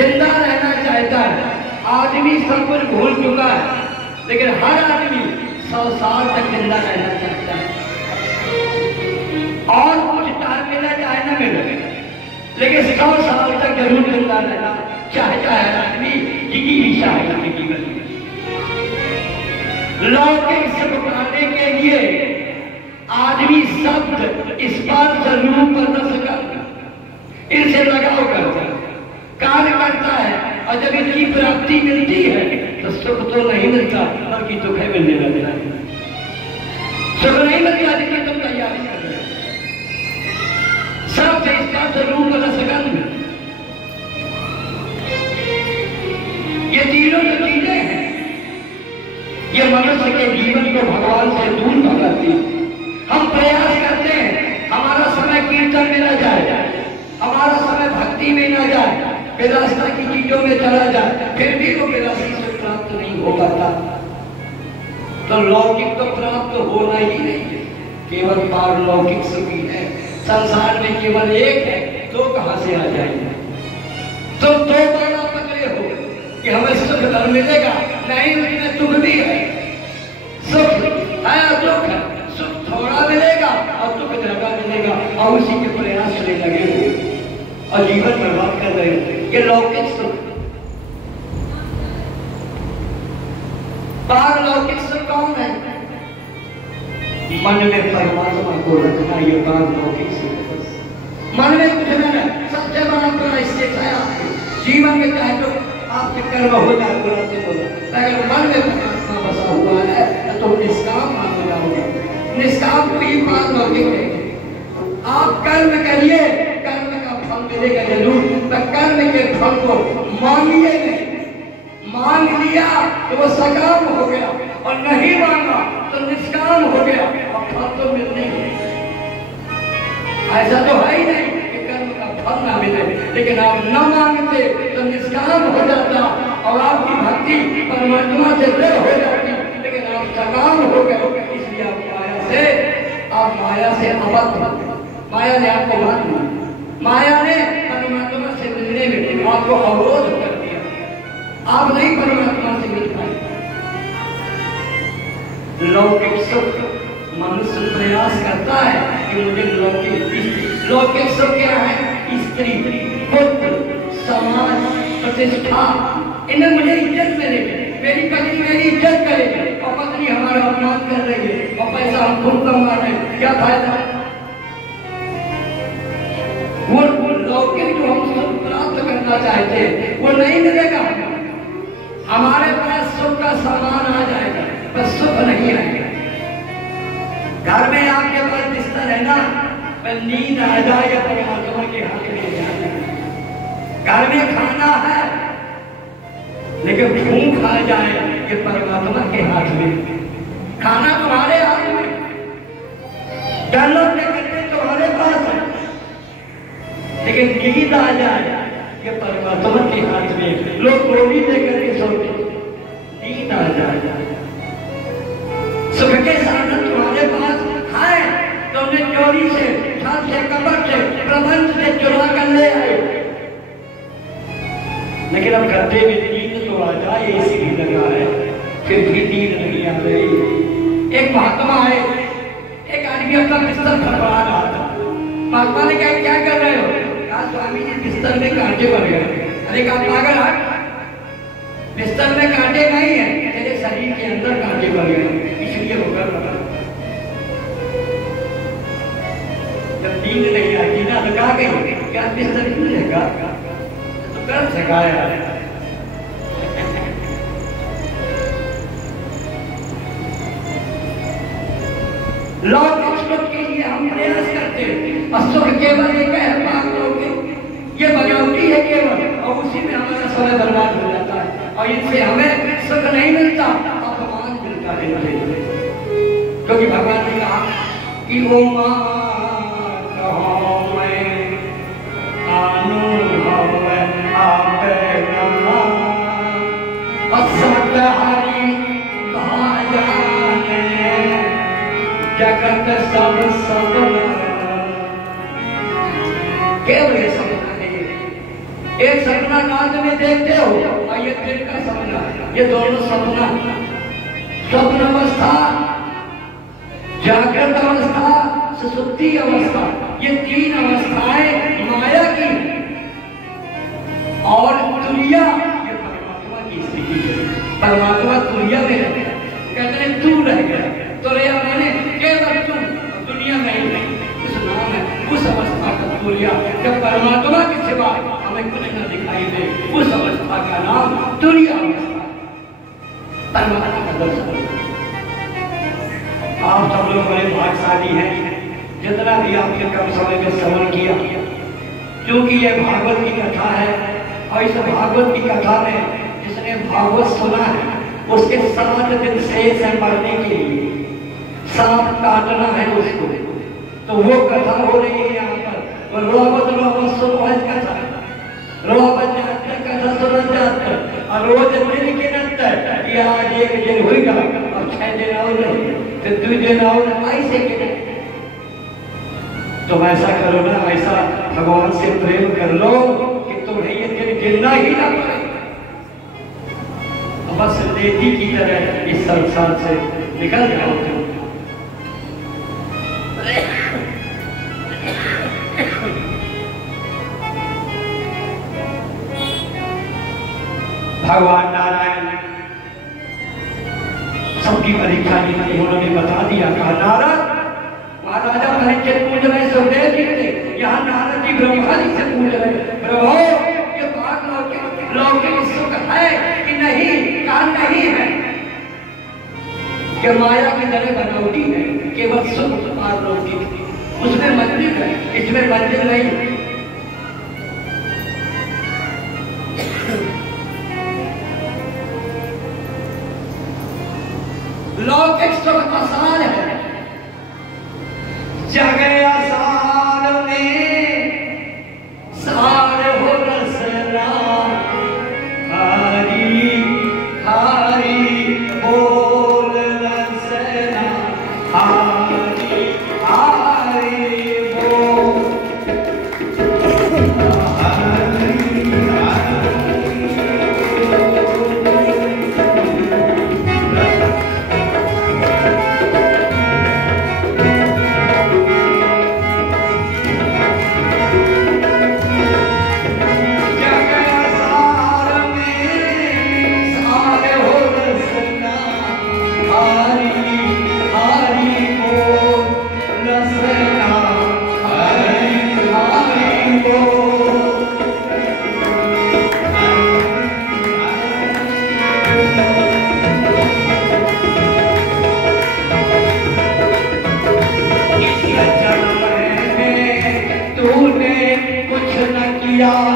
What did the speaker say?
जिंदा रहना चाहता है। आदमी सब कुछ भूल चुका है, लेकिन हर आदमी 100 साल तक जिंदा रहना चाहता है। और कुछ टाइम मिला चाहे न मिले, लेकिन 100 साल तक जरूर जिंदा रहना चाहता है आदमी, जिंदगी भी चाहे जीवन। लौकिक सुख पाने के लिए आदमी शब्द इस बात से रूप पर न सका, इनसे लगाव करता है, कार्य करता है, और जब इनकी प्राप्ति मिलती है तो सुख तो नहीं मिलता, बल्कि दुख है मिलने लगता है। सुख नहीं मिलता जिसकी तुम तैयारी कर रहे हो। सब से इस बात से रूप न सकंद, ये तीनों जो चीजें हैं, ये मनुष्य के जीवन को भगवान से दूर भगाती। हम प्रयास करते हैं हमारा समय कीर्तन में न जाए, हमारा समय भक्ति में न जाए, विलासिता की चीजों में चला जाए, फिर भी वो विलासी से प्राप्त नहीं हो पाता। तो लौकिक तो प्राप्त होना ही नहीं है, केवल पारलौकिक सुख ही है। संसार में केवल एक है, तो कहां से आ जाएंगे? तो दो बड़ा पकड़े हो कि हमें सुख धर मिलेगा, नहीं उसमें दुख भी है। सुख है और दुख है, सुख थोड़ा मिलेगा और दुख ज्यादा मिलेगा, और उसी के प्रयास करने लगे हुए और जीवन बर्बाद कर रहे हो। ये लौकिक सुख। पारलौकिक सुख कौन है? मन में परमात्मा को रखना, ये पारलौकिक सुख है। मन में कुछ नहीं, सबसे बड़ा प्रयास है जीवन में, चाहे तो आपके कर्म हो जाए बुरा से बोला, अगर मन में परमात्मा बसा हुआ है तो निष्काम मान जाओगे। निष्काम को ही पारलौकिक है। आप कर्म करिए, कर्म का फल मिलेगा जरूर, पर कर्म के फल को मांगिए नहीं। मांग लिया तो वो सकाम हो गया, और नहीं मांगा तो निष्काम हो गया, और फल तो मिलने ही। ऐसा तो है ही नहीं कि कर्म का फल ना मिले, लेकिन आप न मांगते तो निष्काम हो जाता, और आपकी भक्ति परमात्मा से दृढ़ हो जाती, लेकिन आप सकाम हो गए। इसलिए आप माया से अबद्ध, माया ने आपको मान लिया, माया ने परमात्मा से मिलने में आपको अवरोध कर दिया, आप नहीं परमात्मा से मिल पाए। लौकिक सुख मनुष्य प्रयास करता है कि मुझे लौकिक सुख क्या है? स्त्री, पुत्र, समाज, प्रतिष्ठा, इन्हें मुझे इज्जत मिलेगी, मेरी पत्नी मेरी इज्जत करेगी, और पत्नी हमारा अपमान कर रही है, और पैसा हम खूब कमा रहे हैं, क्या फायदा? वो लौकिक जो हम सुख प्राप्त करना चाहते हैं वो नहीं मिलेगा। हमारे पास सुख का सामान आ जाएगा, बस सुख नहीं आएगा। घर में आपके पास बिस्तर है ना, पर नींद आ जाए या परमात्मा के हाथ में जाए। घर में खाना है, लेकिन भूख आ जाए कि परमात्मा के हाथ में। खाना तुम्हारे हाथ में, डायलॉग करते तुम्हारे पास है, लेकिन नींद आ जाए कि परमात्मा के हाथ में। लोग गोली लेकर के सोते, नींद आ जाए। सुख के साधन तुम्हारे पास है, तुमने चोरी से, छल से, कपट से, प्रबंध से चुरा कर ले आए, लेकिन अब गड्ढे में नींद तो आ जाए, एसी भी लगा है, फिर भी नींद नहीं आ रही। एक महात्मा है, एक आदमी अपना बिस्तर फड़फड़ा रहा था। महात्मा ने कहा क्या कर रहे हो? कहा स्वामी जी बिस्तर में कांटे पड़ गए। अरे कहा पागल हट, बिस्तर में कांटे नहीं है, तेरे शरीर के अंदर कांटे पड़ गए, इसलिए होगा पता। जब नींद नहीं आती ना तो कहा गई क्या बिस्तर नहीं रहेगा, तो कर सकाया। लौकिक सुख के लिए हम प्रयास करते हैं, और सुख केवल एक है, ये बनावटी है केवल, और उसी में हमारा समय बर्बाद हो जाता है, और इससे हमें सुख नहीं मिलता, अपमान मिलता है। क्योंकि भगवान ने कहा कि ओ मां कहो मैं अनुभव आपे नमः, असत हरि भाजाने जगत सब सपना। केवल ये सपना नहीं, एक सपना रात में एक्सीडेंट का सपना, ये दोनों सपना, स्वप्न अवस्था, जागृत अवस्था, सुसुप्ति अवस्था, ये तीन अवस्थाएं माया की और तुरिया ये परमात्मा की स्थिति है। परमात्मा तुरिया में रहते हैं, कहते हैं तू रह गया, तुरिया माने केवल तुम, दुनिया में ही नहीं, उस नाम है उस अवस्था का तुरिया। जब परमात्मा के सिवा हमें कुछ न दिखाई दे, उस अवस्था का नाम तुरिया अवस्था, परमात्मा का दर्शन। आप सब लोग बड़े भाग्यशाली हैं, जितना भी आपके कम समय में श्रवण किया, क्योंकि यह भागवत की कथा है और इस भागवत की कथा में जिसने भागवत सुना है उसके 7 दिन शेष है मरने के लिए, 7 काटना है उसको, तो वो कथा हो रही है यहाँ पर। रोबत सुनो है कथा, रोबत कथा सुनो जाता और रोज दिन के नंतर कि आज एक दिन होगा, अब 6 दिन और नहीं, फिर 2 दिन और ऐसे के। तो ऐसा करो ना, ऐसा भगवान से प्रेम कर लो कि तुम्हें ये दिन गिरना ही ना पड़े, बस लेती की तरह इस संसार से निकल जाओ तुम। भगवान नारायण सबकी परीक्षा ली, उन्होंने बता दिया, कहा नारद, महाराजा परीक्षित पूछ रहे सुखदेव जी से, यहाँ नारद जी ब्रह्मा जी से पूछ रहे, प्रभु ये बात लौकिक सुख है कि नहीं? कहा नहीं है, कि माया की तरह बनौटी है, केवल सुख पारलौकिक, उसमें मंदिर है, इसमें मंदिर नहीं। लौकिक सुख आसान है, जगह आसान में सार हो रसना, हरी हरी बोल रसना, हरी हरी बोल, Yeah.